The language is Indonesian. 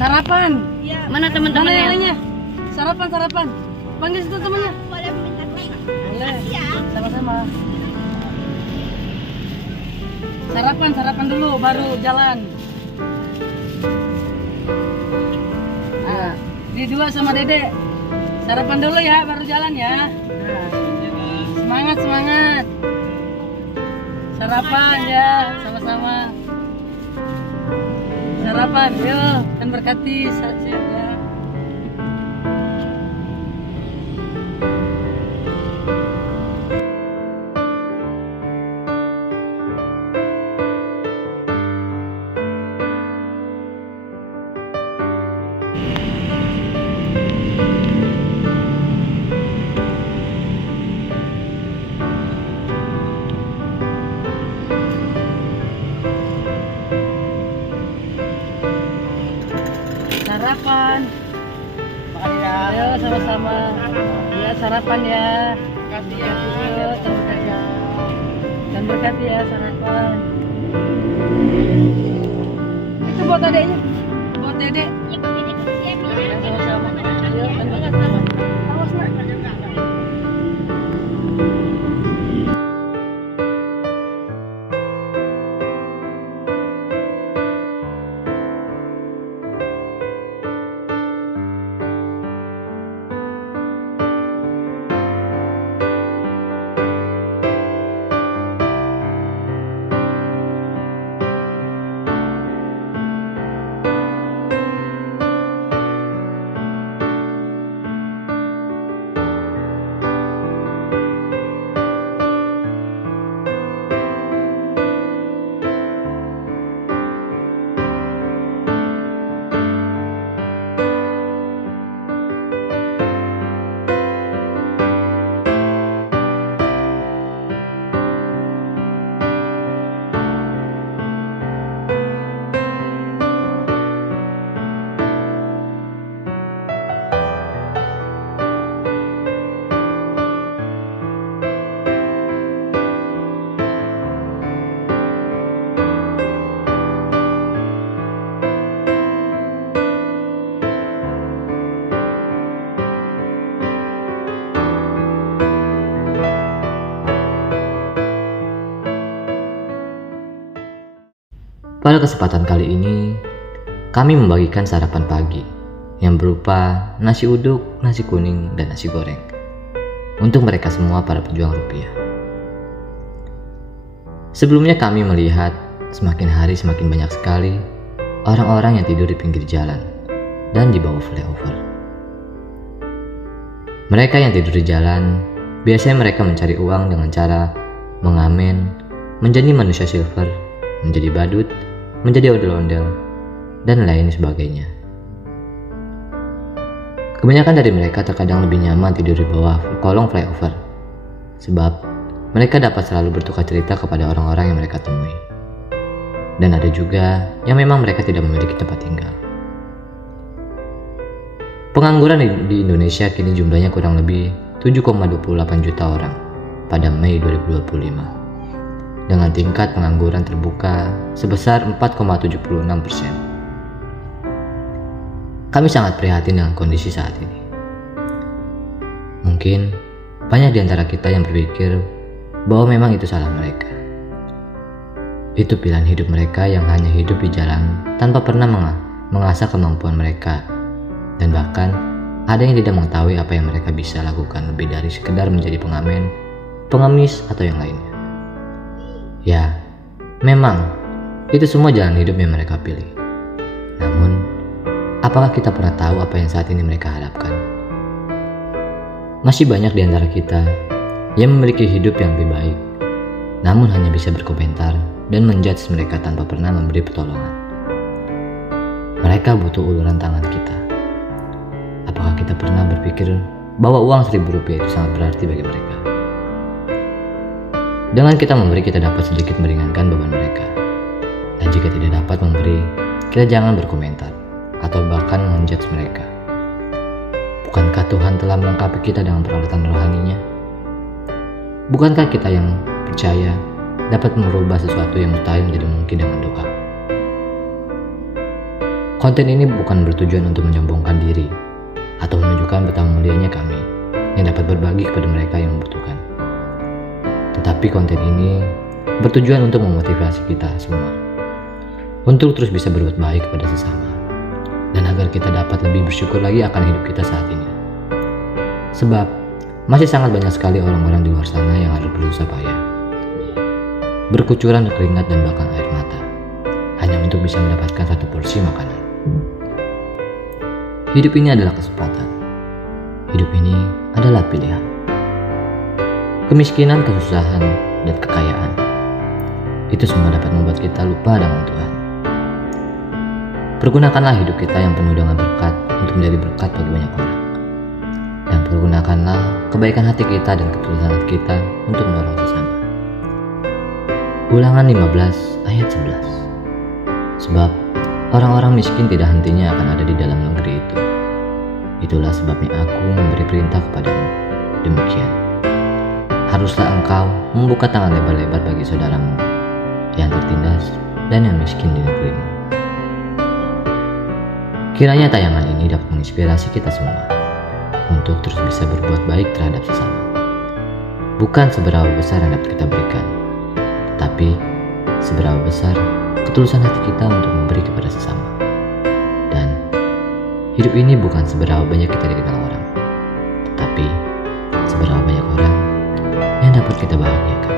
Sarapan. Ya. Mana teman-temannya? Sarapan. Panggil situ temannya. Boleh minta tolong. Boleh. Ya. Sama-sama. Sarapan dulu baru jalan. Nah, di dua sama Dede. Sarapan dulu ya baru jalan ya. Nah, semangat. Sarapan ya, sama-sama. Sarapan, yuk, kan berkati sehat ya. Sarapan. Ayo sama-sama. Ya sarapan ya. Terima kasih ya. Dan berkati ya sarapan. Itu buat adeknya. Buat Dede. Ya, Pak Dede, siap ya. Sama-sama. Ayo dan berkati. Awas nak. Pada kesempatan kali ini, kami membagikan sarapan pagi yang berupa nasi uduk, nasi kuning, dan nasi goreng untuk mereka semua para pejuang rupiah. Sebelumnya kami melihat semakin hari semakin banyak sekali orang-orang yang tidur di pinggir jalan dan di bawah flyover. Mereka yang tidur di jalan, biasanya mereka mencari uang dengan cara mengamen, menjadi manusia silver, menjadi badut, menjadi ondel-ondel, dan lain sebagainya. Kebanyakan dari mereka terkadang lebih nyaman tidur di bawah kolong flyover, sebab mereka dapat selalu bertukar cerita kepada orang-orang yang mereka temui. Dan ada juga yang memang mereka tidak memiliki tempat tinggal. Pengangguran di Indonesia kini jumlahnya kurang lebih 7,28 juta orang pada Mei 2025. Dengan tingkat pengangguran terbuka sebesar 4,76%. Kami sangat prihatin dengan kondisi saat ini. Mungkin banyak di antara kita yang berpikir bahwa memang itu salah mereka. Itu pilihan hidup mereka yang hanya hidup di jalan tanpa pernah mengasah kemampuan mereka. Dan bahkan ada yang tidak mengetahui apa yang mereka bisa lakukan lebih dari sekedar menjadi pengamen, pengemis, atau yang lainnya. Ya, memang itu semua jalan hidup yang mereka pilih. Namun, apakah kita pernah tahu apa yang saat ini mereka harapkan? Masih banyak di antara kita yang memiliki hidup yang lebih baik, namun hanya bisa berkomentar dan menjudge mereka tanpa pernah memberi pertolongan. Mereka butuh uluran tangan kita. Apakah kita pernah berpikir bahwa uang Rp1.000 itu sangat berarti bagi mereka? Dengan kita memberi, kita dapat sedikit meringankan beban mereka. Dan jika tidak dapat memberi, kita jangan berkomentar atau bahkan menjudge mereka. Bukankah Tuhan telah melengkapi kita dengan peralatan rohaninya? Bukankah kita yang percaya dapat merubah sesuatu yang mustahil menjadi mungkin dengan doa? Konten ini bukan bertujuan untuk menyombongkan diri atau menunjukkan betapa mulianya kami yang dapat berbagi kepada mereka yang membutuhkan. Tetapi konten ini bertujuan untuk memotivasi kita semua untuk terus bisa berbuat baik kepada sesama, dan agar kita dapat lebih bersyukur lagi akan hidup kita saat ini. Sebab masih sangat banyak sekali orang-orang di luar sana yang harus berusaha payah, berkucuran keringat dan bahkan air mata, hanya untuk bisa mendapatkan satu porsi makanan. Hidup ini adalah kesempatan. Hidup ini adalah pilihan. Kemiskinan, kesusahan, dan kekayaan, itu semua dapat membuat kita lupa dengan Tuhan. Pergunakanlah hidup kita yang penuh dengan berkat untuk menjadi berkat bagi banyak orang. Dan pergunakanlah kebaikan hati kita dan ketulusan hati kita untuk menolong sesama. Ulangan 15 ayat 11. Sebab orang-orang miskin tidak hentinya akan ada di dalam negeri itu. Itulah sebabnya aku memberi perintah kepadamu. Demikian, haruslah engkau membuka tangan lebar-lebar bagi saudaramu yang tertindas dan yang miskin di negerimu. Kiranya tayangan ini dapat menginspirasi kita semua untuk terus bisa berbuat baik terhadap sesama. Bukan seberapa besar yang dapat kita berikan, tetapi seberapa besar ketulusan hati kita untuk memberi kepada sesama. Dan hidup ini bukan seberapa banyak kita dikenal orang, tetapi seberapa banyak orang yang dapat kita bahagiakan.